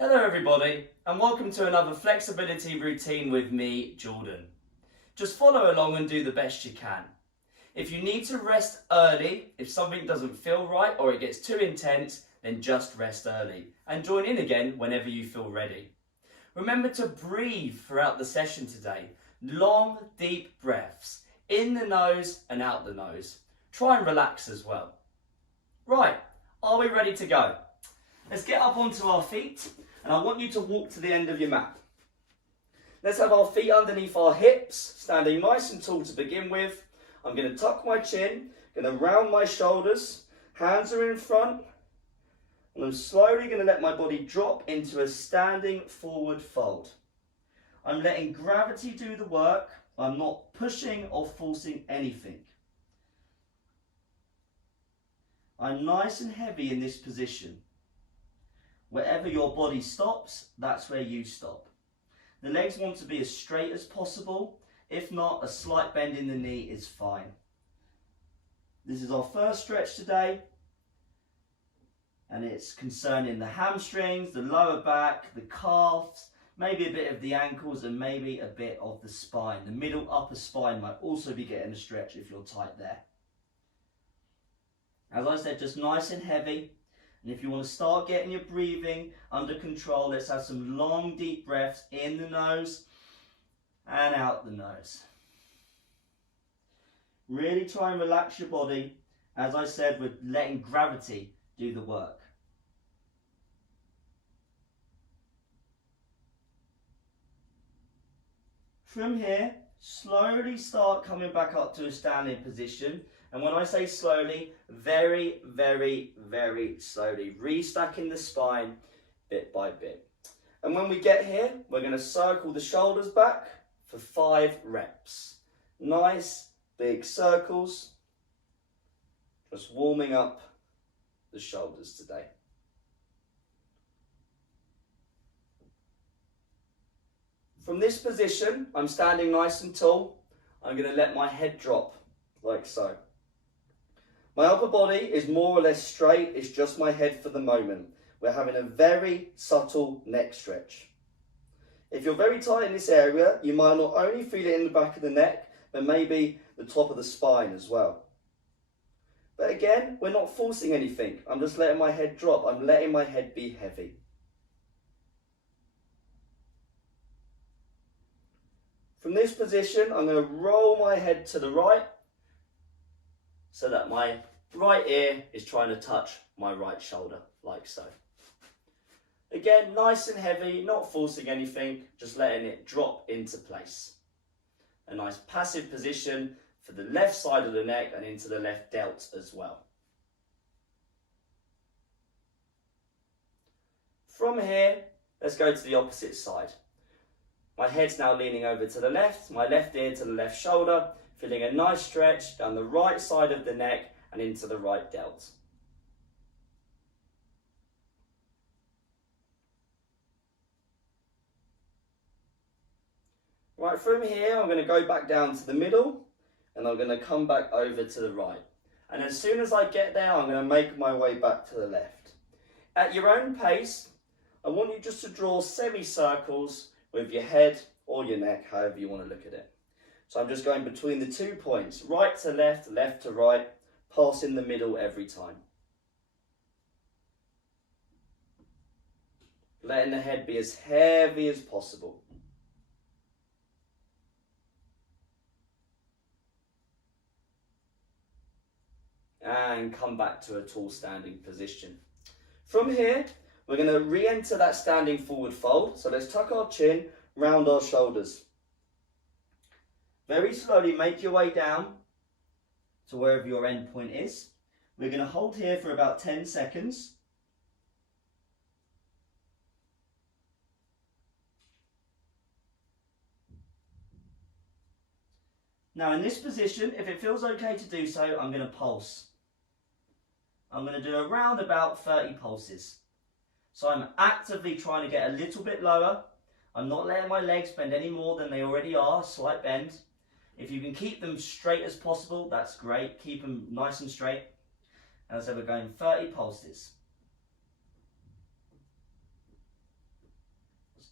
Hello everybody, and welcome to another flexibility routine with me, Jordan. Just follow along and do the best you can. If you need to rest early, if something doesn't feel right or it gets too intense, then just rest early and join in again whenever you feel ready. Remember to breathe throughout the session today. Long, deep breaths, in the nose and out the nose. Try and relax as well. Right, are we ready to go? Let's get up onto our feet, and I want you to walk to the end of your mat. Let's have our feet underneath our hips, standing nice and tall to begin with. I'm going to tuck my chin, going to round my shoulders, hands are in front, and I'm slowly going to let my body drop into a standing forward fold. I'm letting gravity do the work. I'm not pushing or forcing anything. I'm nice and heavy in this position. Wherever your body stops, that's where you stop. The legs want to be as straight as possible. If not, a slight bend in the knee is fine. This is our first stretch today, and it's concerning the hamstrings, the lower back, the calves, maybe a bit of the ankles, and maybe a bit of the spine. The middle upper spine might also be getting a stretch if you're tight there. As I said, just nice and heavy. And if you want to start getting your breathing under control, let's have some long, deep breaths in the nose and out the nose. Really try and relax your body. As I said, we're letting gravity do the work. From here, slowly start coming back up to a standing position. And when I say slowly, very, very, very slowly. Restacking the spine bit by bit. And when we get here, we're going to circle the shoulders back for 5 reps. Nice, big circles. Just warming up the shoulders today. From this position, I'm standing nice and tall. I'm going to let my head drop like so. My upper body is more or less straight, it's just my head for the moment. We're having a very subtle neck stretch. If you're very tight in this area, you might not only feel it in the back of the neck, but maybe the top of the spine as well. But again, we're not forcing anything. I'm just letting my head drop. I'm letting my head be heavy. From this position, I'm going to roll my head to the right, so that my right ear is trying to touch my right shoulder, like so. Again, nice and heavy, not forcing anything, just letting it drop into place. A nice passive position for the left side of the neck and into the left delt as well. From here, let's go to the opposite side. My head's now leaning over to the left, my left ear to the left shoulder, feeling a nice stretch down the right side of the neck and into the right delt. Right, from here I'm going to go back down to the middle and I'm going to come back over to the right. And as soon as I get there, I'm going to make my way back to the left. At your own pace, I want you just to draw semicircles with your head or your neck, however you want to look at it. So I'm just going between the 2 points, right to left, left to right, passing the middle every time. Letting the head be as heavy as possible. And come back to a tall standing position. From here, we're going to re-enter that standing forward fold. So let's tuck our chin, round our shoulders. Very slowly make your way down to wherever your end point is. We're going to hold here for about 10 seconds. Now in this position, if it feels okay to do so, I'm going to pulse. I'm going to do around about 30 pulses. So I'm actively trying to get a little bit lower. I'm not letting my legs bend any more than they already are, a slight bend. If you can keep them straight as possible, that's great. Keep them nice and straight. As I said, we're going 30 pulses.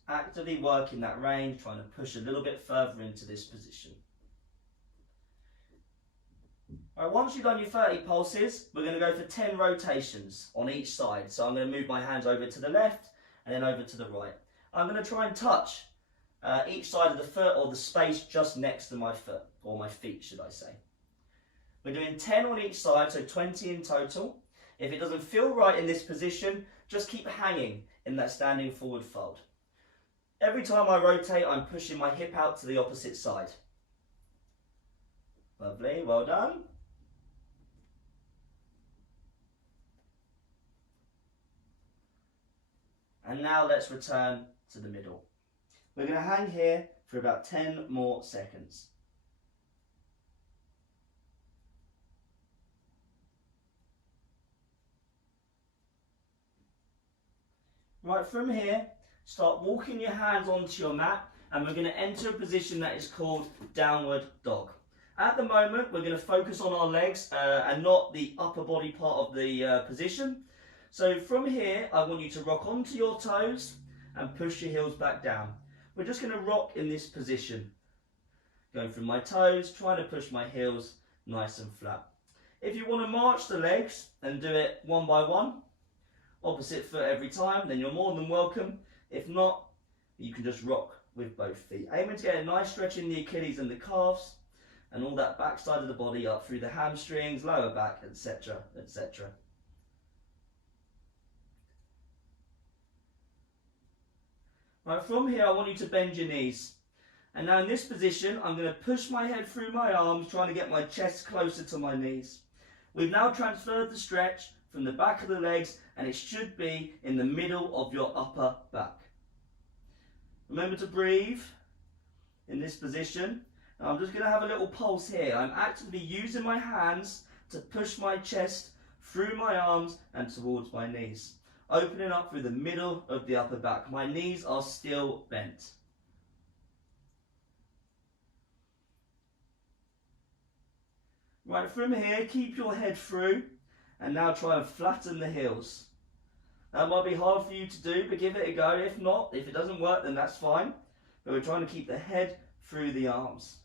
Actively working that range, trying to push a little bit further into this position. Alright, once you've done your 30 pulses, we're going to go for 10 rotations on each side. So I'm going to move my hands over to the left and then over to the right. I'm going to try and touch each side of the foot, or the space just next to my foot, or my feet should I say. We're doing 10 on each side, so 20 in total. If it doesn't feel right in this position, just keep hanging in that standing forward fold. Every time I rotate, I'm pushing my hip out to the opposite side. Lovely, well done. And now let's return to the middle. We're going to hang here for about 10 more seconds. Right, from here, start walking your hands onto your mat, and we're going to enter a position that is called downward dog. At the moment, we're going to focus on our legs and not the upper body part of the position. So from here, I want you to rock onto your toes and push your heels back down. We're just going to rock in this position. Going from my toes, trying to push my heels nice and flat. If you want to march the legs and do it one by one, opposite foot every time, then you're more than welcome. If not, you can just rock with both feet. Aiming to get a nice stretch in the Achilles and the calves, and all that back side of the body up through the hamstrings, lower back, etc., etc. Right, from here I want you to bend your knees. And now in this position, I'm going to push my head through my arms, trying to get my chest closer to my knees. We've now transferred the stretch from the back of the legs, and it should be in the middle of your upper back. Remember to breathe in this position. Now I'm just going to have a little pulse here. I'm actively using my hands to push my chest through my arms and towards my knees. Opening up through the middle of the upper back. My knees are still bent. Right, from here, keep your head through, and now try and flatten the heels. That might be hard for you to do, but give it a go. If not, if it doesn't work, then that's fine. But we're trying to keep the head through the arms.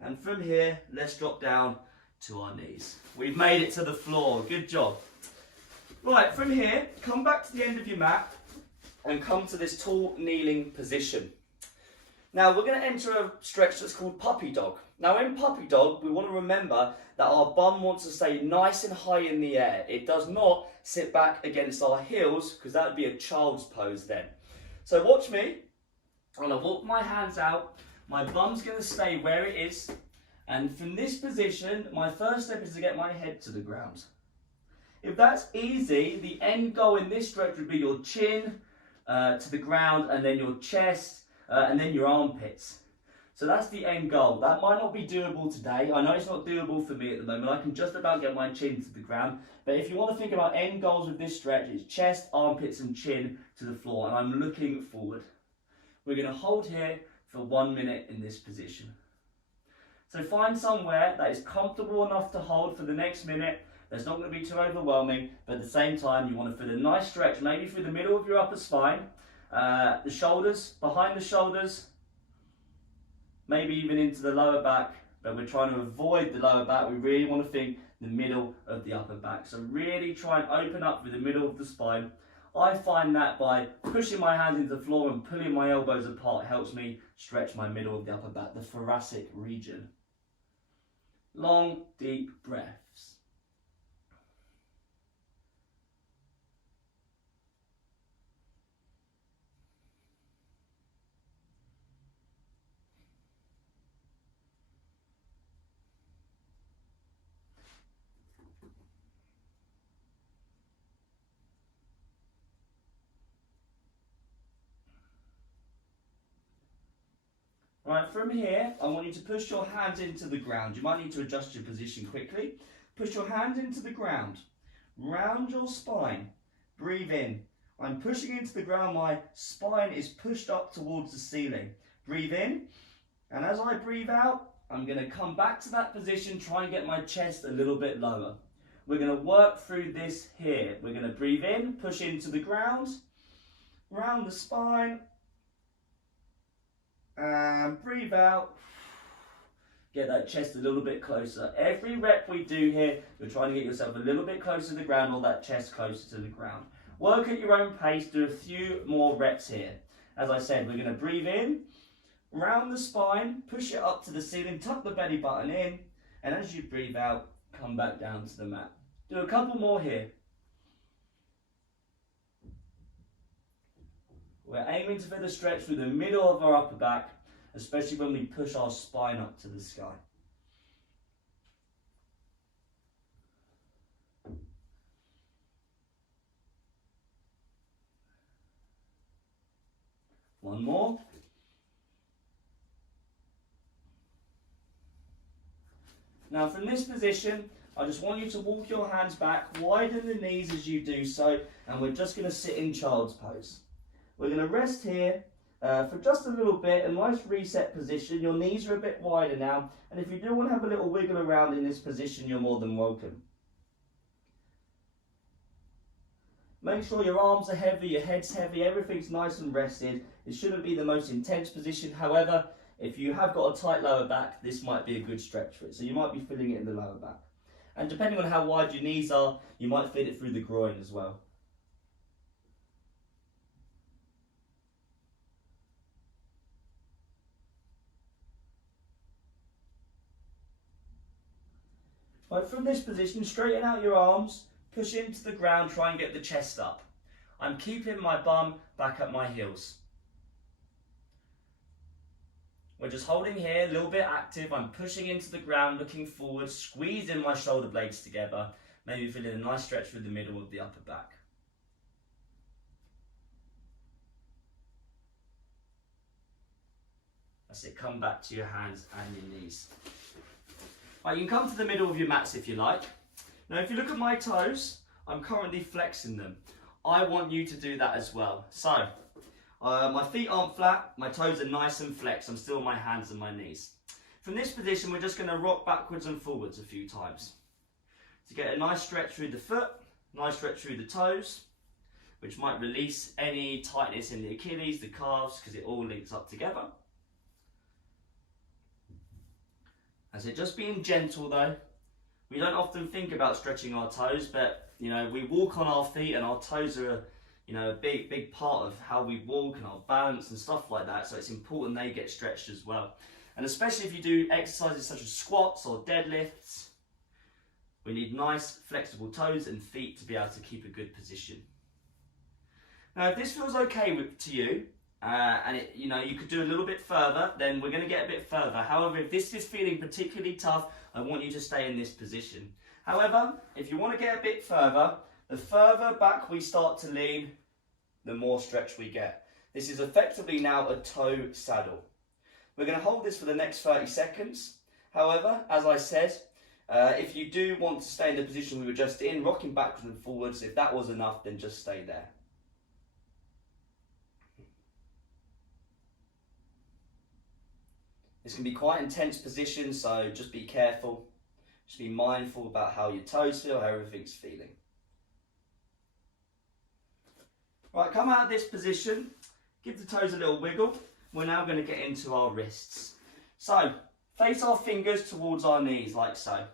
And from here, let's drop down to our knees. We've made it to the floor. Good job. Right, from here, come back to the end of your mat and come to this tall kneeling position. Now we're going to enter a stretch that's called puppy dog. Now in puppy dog, we want to remember that our bum wants to stay nice and high in the air. It does not sit back against our heels, because that would be a child's pose then. So watch me. I'm going to walk my hands out. My bum's going to stay where it is. And from this position, my first step is to get my head to the ground. If that's easy, the end goal in this stretch would be your chin to the ground, and then your chest, and then your armpits. So that's the end goal. That might not be doable today. I know it's not doable for me at the moment. I can just about get my chin to the ground. But if you want to think about end goals with this stretch, it's chest, armpits and chin to the floor. And I'm looking forward. We're going to hold here for 1 minute in this position. So find somewhere that is comfortable enough to hold for the next minute. That's not going to be too overwhelming. But at the same time, you want to feel a nice stretch, maybe through the middle of your upper spine. The shoulders, behind the shoulders, maybe even into the lower back, but we're trying to avoid the lower back. We really want to think the middle of the upper back. So really try and open up through the middle of the spine. I find that by pushing my hands into the floor and pulling my elbows apart helps me stretch my middle of the upper back, the thoracic region. Long, deep breaths. Right, from here, I want you to push your hands into the ground. You might need to adjust your position quickly. Push your hands into the ground. Round your spine. Breathe in. I'm pushing into the ground. My spine is pushed up towards the ceiling. Breathe in. And as I breathe out, I'm going to come back to that position, try and get my chest a little bit lower. We're going to work through this here. We're going to breathe in, push into the ground. round the spine, and breathe out. Get that chest a little bit closer. Every rep we do here, you're trying to get yourself a little bit closer to the ground or that chest closer to the ground. Work at your own pace, do a few more reps here. As I said, we're going to breathe in, round the spine, push it up to the ceiling, tuck the belly button in, and as you breathe out, come back down to the mat. Do a couple more here. We're aiming to feel the stretch through the middle of our upper back, especially when we push our spine up to the sky. One more. Now from this position, I just want you to walk your hands back, widen the knees as you do so, and we're just going to sit in child's pose. We're going to rest here for just a little bit, a nice reset position. Your knees are a bit wider now, and if you do want to have a little wiggle around in this position, you're more than welcome. Make sure your arms are heavy, your head's heavy, everything's nice and rested. It shouldn't be the most intense position. However, if you have got a tight lower back, this might be a good stretch for it. So you might be feeling it in the lower back. And depending on how wide your knees are, you might feel it through the groin as well. Right, from this position, straighten out your arms, push into the ground, try and get the chest up. I'm keeping my bum back at my heels. We're just holding here, a little bit active. I'm pushing into the ground, looking forward, squeezing my shoulder blades together, maybe feeling a nice stretch through the middle of the upper back. That's it, come back to your hands and your knees. Right, you can come to the middle of your mats if you like. Now if you look at my toes, I'm currently flexing them. I want you to do that as well. So, my feet aren't flat, my toes are nice and flexed. I'm still on my hands and my knees. From this position, we're just going to rock backwards and forwards a few times. To get a nice stretch through the foot, nice stretch through the toes, which might release any tightness in the Achilles, the calves, because it all links up together. As it just being gentle though. We don't often think about stretching our toes, but you know, we walk on our feet and our toes are a big part of how we walk and our balance and stuff like that. So it's important they get stretched as well. And especially if you do exercises such as squats or deadlifts, we need nice flexible toes and feet to be able to keep a good position. Now if this feels okay to you, and you could do a little bit further, then we're going to get a bit further. However, if this is feeling particularly tough, I want you to stay in this position. However, if you want to get a bit further, the further back we start to lean, the more stretch we get. This is effectively now a toe saddle. We're going to hold this for the next 30 seconds. However, as I said, if you do want to stay in the position we were just in, rocking backwards and forwards, if that was enough, then just stay there. This can be quite intense position, so just be careful. Just be mindful about how your toes feel, how everything's feeling. Right, come out of this position, give the toes a little wiggle. We're now going to get into our wrists. So, face our fingers towards our knees, like so.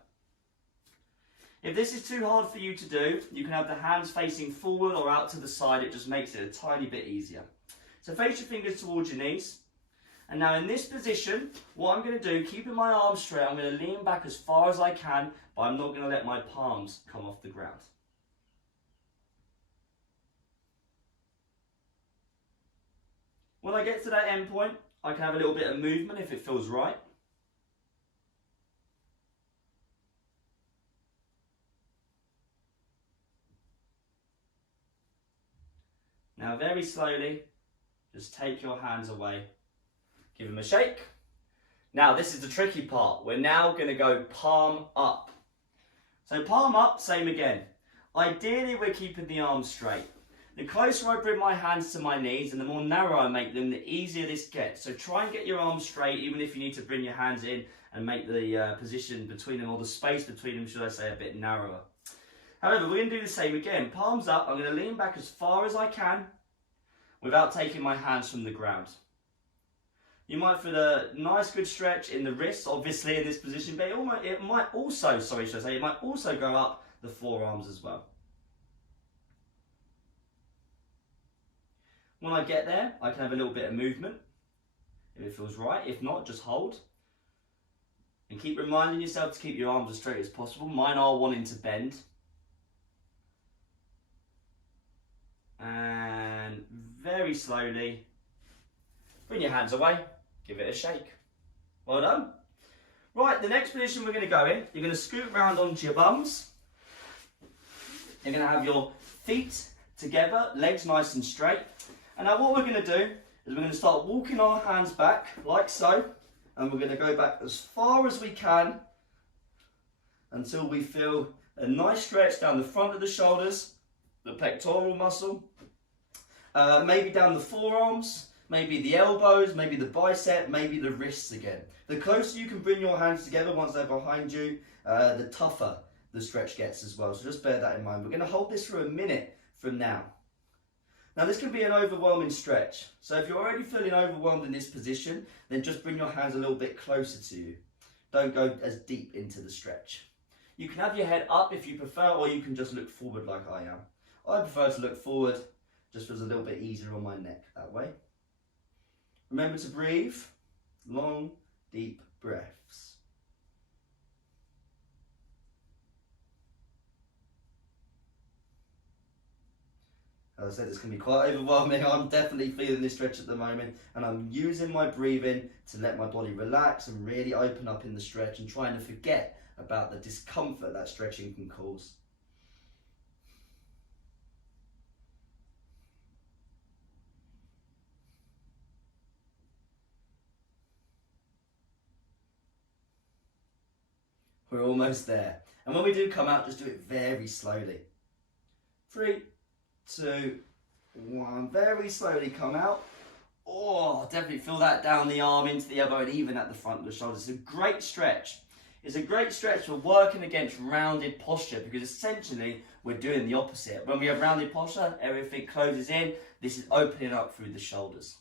If this is too hard for you to do, you can have the hands facing forward or out to the side. It just makes it a tiny bit easier. So face your fingers towards your knees. And now in this position, what I'm going to do, keeping my arms straight, I'm going to lean back as far as I can, but I'm not going to let my palms come off the ground. When I get to that end point, I can have a little bit of movement if it feels right. Now very slowly, just take your hands away. Give them a shake. Now this is the tricky part. We're now going to go palm up. So palm up, same again. Ideally we're keeping the arms straight. The closer I bring my hands to my knees and the more narrow I make them, the easier this gets. So try and get your arms straight, even if you need to bring your hands in and make the position between them, or the space between them, should I say, a bit narrower. However, we're going to do the same again. Palms up, I'm going to lean back as far as I can. without taking my hands from the ground. You might feel a nice good stretch in the wrists, obviously in this position, but it might also go up the forearms as well. When I get there, I can have a little bit of movement, if it feels right. If not, just hold. And keep reminding yourself to keep your arms as straight as possible. Mine are wanting to bend. And very slowly, bring your hands away, give it a shake. Well done. Right, the next position we're going to go in, you're going to scoot around onto your bums. You're going to have your feet together, legs nice and straight. And now what we're going to do is we're going to start walking our hands back, like so. And we're going to go back as far as we can until we feel a nice stretch down the front of the shoulders, the pectoral muscle, maybe down the forearms, maybe the elbows, maybe the bicep, maybe the wrists again. The closer you can bring your hands together once they're behind you, the tougher the stretch gets as well. So just bear that in mind. We're going to hold this for a minute from now. Now this can be an overwhelming stretch. So if you're already feeling overwhelmed in this position, then just bring your hands a little bit closer to you. Don't go as deep into the stretch. You can have your head up if you prefer, or you can just look forward like I am. I prefer to look forward, just feels a little bit easier on my neck that way. Remember to breathe, long, deep breaths. As I said, it's going to be quite overwhelming. I'm definitely feeling this stretch at the moment, and I'm using my breathing to let my body relax and really open up in the stretch and trying to forget about the discomfort that stretching can cause. We're almost there. And when we do come out, just do it very slowly. 3, 2, 1. Very slowly come out. Oh, definitely feel that down the arm, into the elbow, and even at the front of the shoulders. It's a great stretch. It's a great stretch for working against rounded posture, because essentially we're doing the opposite. When we have rounded posture, everything closes in. This is opening up through the shoulders.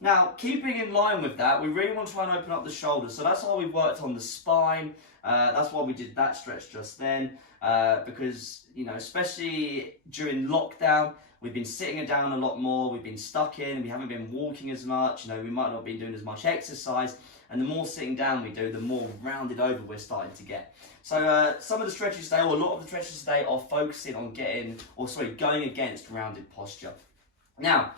Now, keeping in line with that, we really want to try and open up the shoulders. So that's why we've worked on the spine. That's why we did that stretch just then. Because, especially during lockdown, we've been sitting down a lot more. We've been stuck in. We haven't been walking as much. We might not be doing as much exercise. And the more sitting down we do, the more rounded over we're starting to get. So some of the stretches today, or a lot of the stretches today, are focusing on going against rounded posture. Now,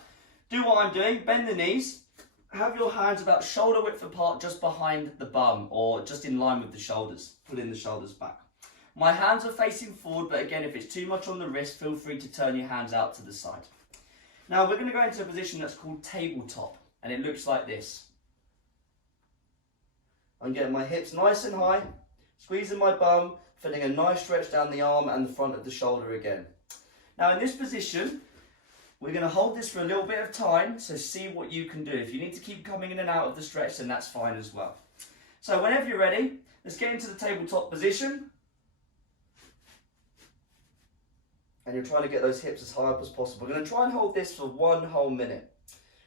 do what I'm doing, bend the knees, have your hands about shoulder width apart just behind the bum or just in line with the shoulders, pulling the shoulders back. My hands are facing forward, but again, if it's too much on the wrist, feel free to turn your hands out to the side. Now we're going to go into a position that's called tabletop, and it looks like this. I'm getting my hips nice and high, squeezing my bum, feeling a nice stretch down the arm and the front of the shoulder again. Now in this position, we're going to hold this for a little bit of time, so see what you can do. If you need to keep coming in and out of the stretch, then that's fine as well. So whenever you're ready, let's get into the tabletop position. And you're trying to get those hips as high up as possible. We're going to try and hold this for 1 whole minute.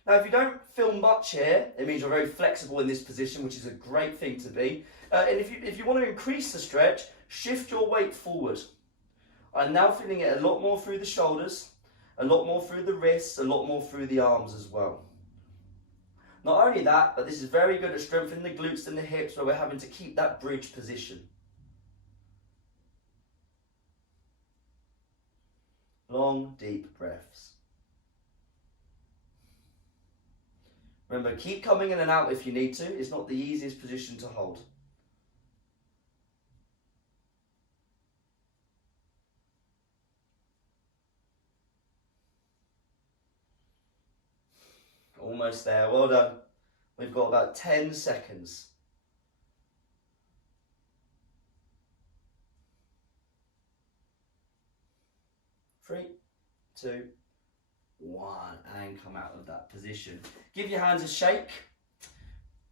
Now, if you don't feel much here, it means you're very flexible in this position, which is a great thing to be. And if you want to increase the stretch, shift your weight forward. I'm now feeling it a lot more through the shoulders, a lot more through the wrists, a lot more through the arms as well. Not only that, but this is very good at strengthening the glutes and the hips where we're having to keep that bridge position. Long, deep breaths. Remember, keep coming in and out if you need to. It's not the easiest position to hold. Almost there, well done. We've got about 10 seconds. 3, 2, 1, and come out of that position. Give your hands a shake.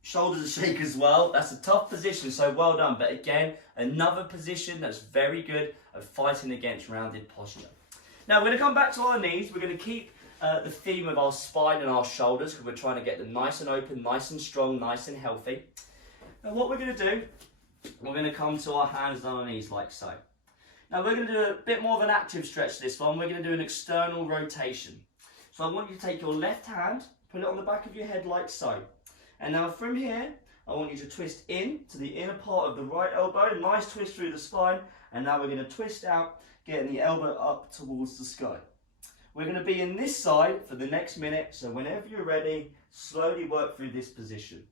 Shoulders a shake as well. That's a tough position, so well done. But again, another position that's very good at fighting against rounded posture. Now we're going to come back to our knees. We're going to keep the theme of our spine and our shoulders, because we're trying to get them nice and open, nice and strong, nice and healthy. And what we're going to do, we're going to come to our hands on our knees like so. Now we're going to do a bit more of an active stretch this one. We're going to do an external rotation. So I want you to take your left hand, put it on the back of your head like so. And now from here, I want you to twist in to the inner part of the right elbow. Nice twist through the spine. And now we're going to twist out, getting the elbow up towards the sky. We're going to be in this side for the next minute. So whenever you're ready, slowly work through this position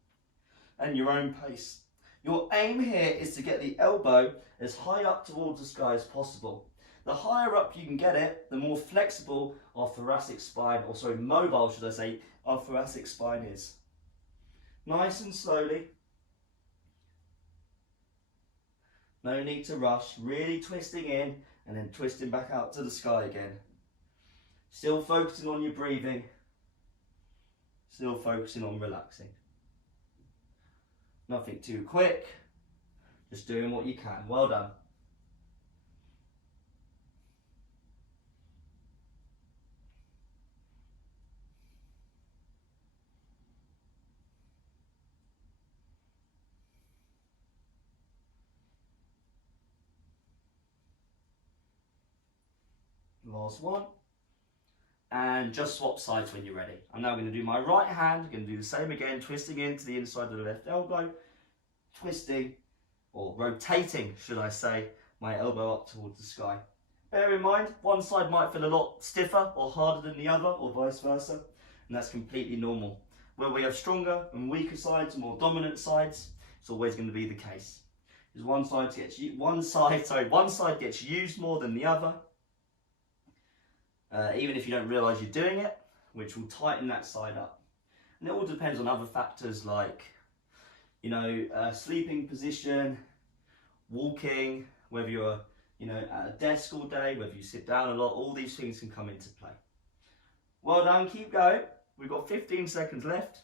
at your own pace. Your aim here is to get the elbow as high up towards the sky as possible. The higher up you can get it, the more flexible our thoracic spine, or sorry, mobile should I say, our thoracic spine is. Nice and slowly. No need to rush, really twisting in and then twisting back out to the sky again. Still focusing on your breathing, still focusing on relaxing. Nothing too quick, just doing what you can. Well done. Last one. And just swap sides when you're ready. I'm now going to do my right hand. I'm going to do the same again, twisting into the inside of the left elbow, twisting, or rotating, should I say, my elbow up towards the sky. Bear in mind, one side might feel a lot stiffer or harder than the other, or vice versa, and that's completely normal. Where we have stronger and weaker sides, more dominant sides, it's always going to be the case. Because one side gets used more than the other. Even if you don't realise you're doing it, which will tighten that side up. And it all depends on other factors like, sleeping position, walking, whether you're, at a desk all day, whether you sit down a lot, all these things can come into play. Well done, keep going. We've got 15 seconds left.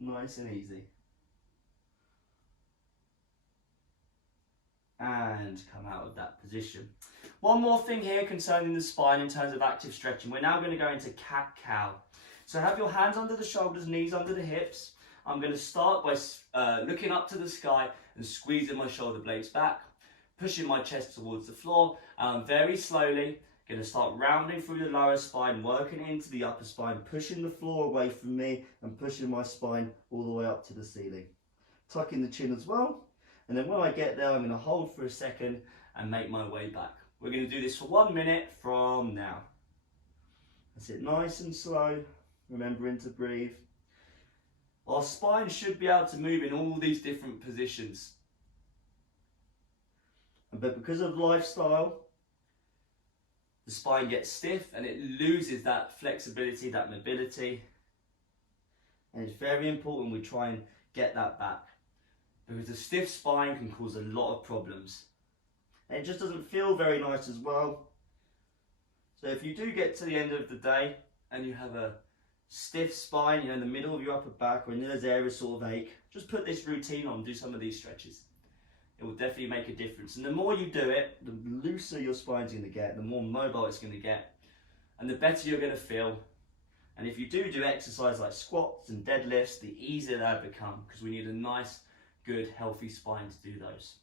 Nice and easy. And come out of that position. One more thing here concerning the spine in terms of active stretching. We're now going to go into cat-cow. So have your hands under the shoulders, knees under the hips. I'm going to start by looking up to the sky and squeezing my shoulder blades back, pushing my chest towards the floor, and I'm very slowly going to start rounding through the lower spine, working into the upper spine, pushing the floor away from me and pushing my spine all the way up to the ceiling. Tucking the chin as well. And then when I get there, I'm going to hold for a second and make my way back. We're going to do this for 1 minute from now. That's it, nice and slow, remembering to breathe. Our spine should be able to move in all these different positions. But because of lifestyle, the spine gets stiff and it loses that flexibility, that mobility. And it's very important we try and get that back. Because a stiff spine can cause a lot of problems. And it just doesn't feel very nice as well. So if you do get to the end of the day and you have a stiff spine, in the middle of your upper back or in those areas sort of ache, just put this routine on, do some of these stretches. It will definitely make a difference. And the more you do it, the looser your spine's going to get, the more mobile it's going to get, and the better you're going to feel. And if you do exercise like squats and deadlifts, the easier they become, because we need a nice, good, healthy spine to do those.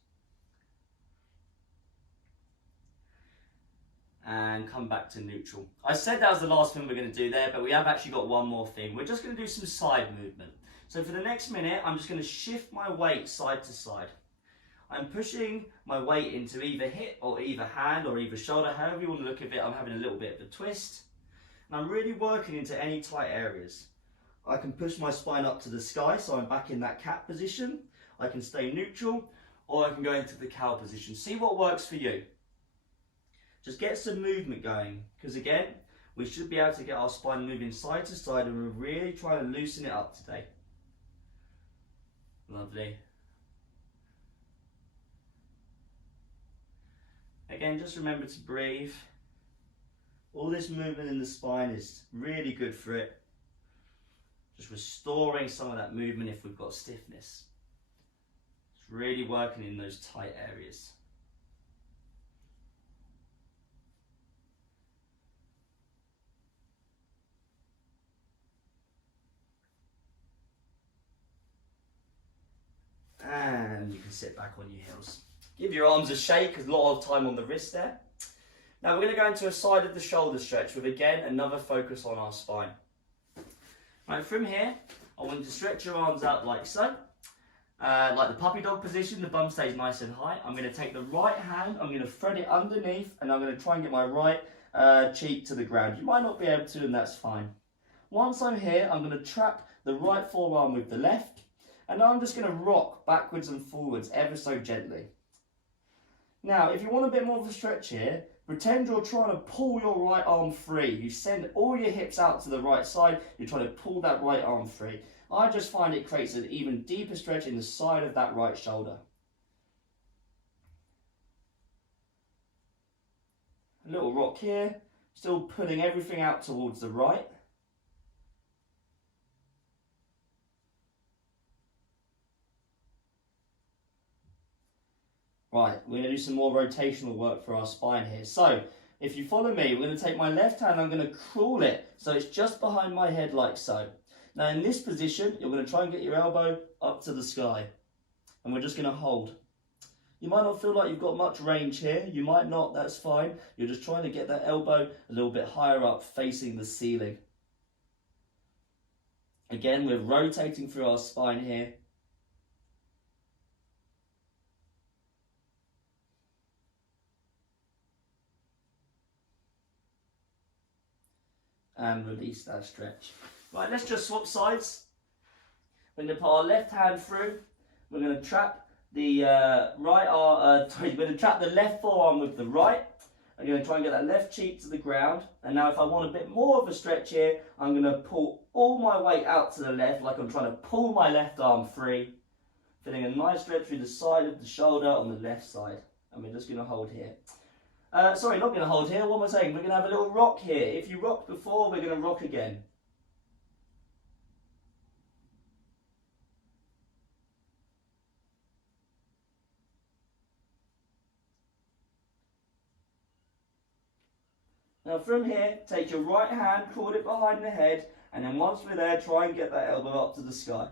And come back to neutral. I said that was the last thing we're going to do there, but we have actually got one more thing. We're just going to do some side movement. So for the next minute, I'm just going to shift my weight side to side. I'm pushing my weight into either hip or either hand or either shoulder, however you want to look at it. I'm having a little bit of a twist. And I'm really working into any tight areas. I can push my spine up to the sky, so I'm back in that cat position. I can stay neutral, or I can go into the cow position. See what works for you. Just get some movement going, because again, we should be able to get our spine moving side to side, and we're really trying to loosen it up today. Lovely. Again, just remember to breathe. All this movement in the spine is really good for it. Just restoring some of that movement if we've got stiffness. It's really working in those tight areas. sit back on your heels. Give your arms a shake, there's a lot of time on the wrist there. Now we're going to go into a side of the shoulder stretch with, again, another focus on our spine. Right, from here, I want you to stretch your arms out like so. Like the puppy dog position, the bum stays nice and high. I'm going to take the right hand, I'm going to thread it underneath, and I'm going to try and get my right cheek to the ground. You might not be able to, and that's fine. Once I'm here, I'm going to trap the right forearm with the left, and now I'm just going to rock backwards and forwards ever so gently. Now, if you want a bit more of a stretch here, pretend you're trying to pull your right arm free. You send all your hips out to the right side, you're trying to pull that right arm free. I just find it creates an even deeper stretch in the side of that right shoulder. A little rock here, still pulling everything out towards the right. Right, we're going to do some more rotational work for our spine here. So, if you follow me, we're going to take my left hand, I'm going to crawl it so it's just behind my head like so. Now in this position, you're going to try and get your elbow up to the sky. And we're just going to hold. You might not feel like you've got much range here. You might not, that's fine. You're just trying to get that elbow a little bit higher up, facing the ceiling. Again, we're rotating through our spine here. And release that stretch. Right, let's just swap sides. We're going to put our left hand through. We're going to trap the we're going to trap the left forearm with the right. I'm going to try and get that left cheek to the ground. And now if I want a bit more of a stretch here, I'm going to pull all my weight out to the left, like I'm trying to pull my left arm free. Feeling a nice stretch through the side of the shoulder on the left side. And we're just going to hold here. Sorry, not going to hold here. What am I saying? We're going to have a little rock here. If you rocked before, we're going to rock again. Now from here, take your right hand, crawl it behind the head, and then once we're there, try and get that elbow up to the sky.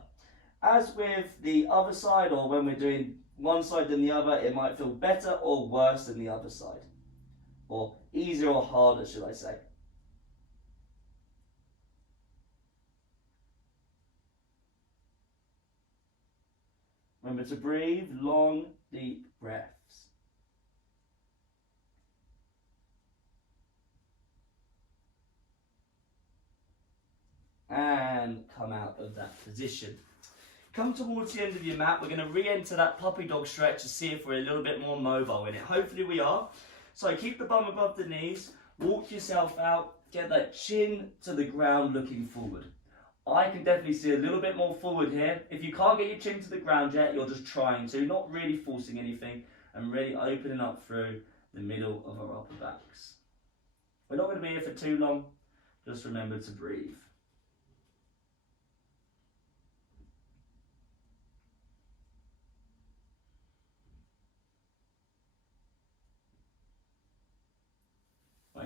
As with the other side, or when we're doing one side than the other, it might feel better or worse than the other side. Or easier or harder, should I say. Remember to breathe, long, deep breaths. And come out of that position. Come towards the end of your mat. We're going to re-enter that puppy dog stretch to see if we're a little bit more mobile in it. Hopefully we are. So keep the bum above the knees, walk yourself out, get that chin to the ground looking forward. I can definitely see a little bit more forward here. If you can't get your chin to the ground yet, you're just trying to, not really forcing anything, and really opening up through the middle of our upper backs. We're not going to be here for too long, just remember to breathe.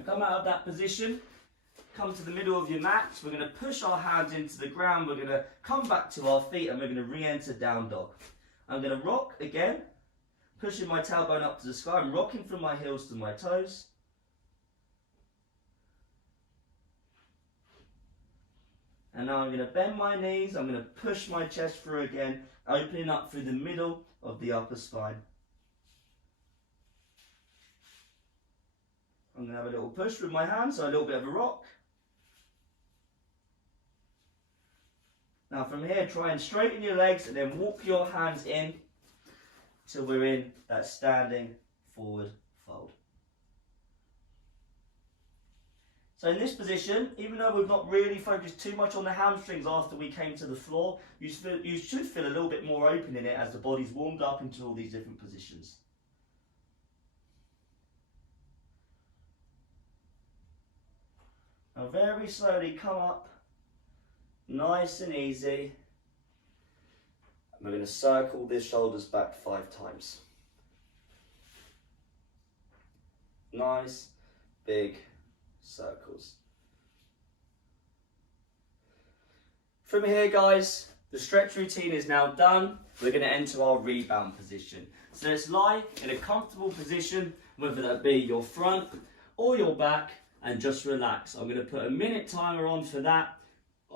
Come out of that position, come to the middle of your mat. We're going to push our hands into the ground. We're going to come back to our feet and we're going to re-enter down dog. I'm going to rock again, pushing my tailbone up to the sky. I'm rocking from my heels to my toes. And now I'm going to bend my knees. I'm going to push my chest through again, opening up through the middle of the upper spine. I'm going to have a little push with my hands, so a little bit of a rock. Now from here, try and straighten your legs and then walk your hands in till we're in that standing forward fold. So in this position, even though we've not really focused too much on the hamstrings after we came to the floor, you should feel a little bit more open in it as the body's warmed up into all these different positions. Now very slowly come up, nice and easy. We're going to circle the shoulders back 5 times. Nice, big circles. From here, guys, The stretch routine is now done. We're going to enter our rebound position. So let's lie in a comfortable position, whether that be your front or your back, and just relax. I'm going to put a minute timer on for that.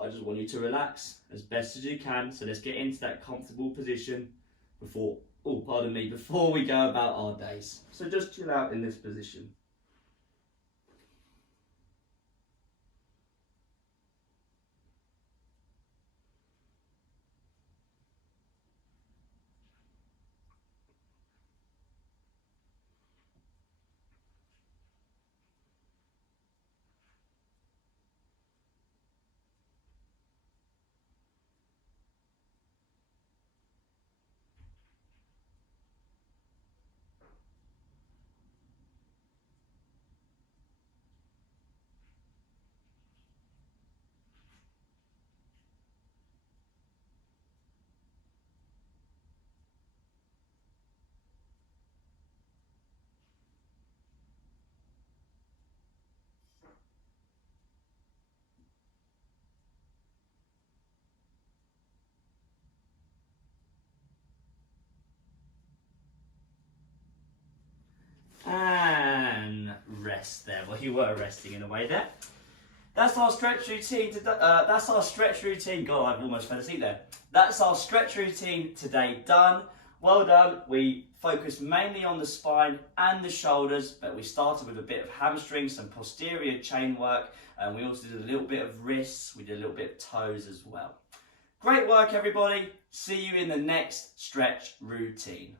I just want you to relax as best as you can. So let's get into that comfortable position before we go about our days. So just chill out in this position. And rest there. Well, you were resting in a way there. That's our stretch routine. That's our stretch routine. God, I've almost fell asleep there. That's our stretch routine today done. Well done. We focused mainly on the spine and the shoulders, but we started with a bit of hamstrings, some posterior chain work, and we also did a little bit of wrists. We did a little bit of toes as well. Great work, everybody. See you in the next stretch routine.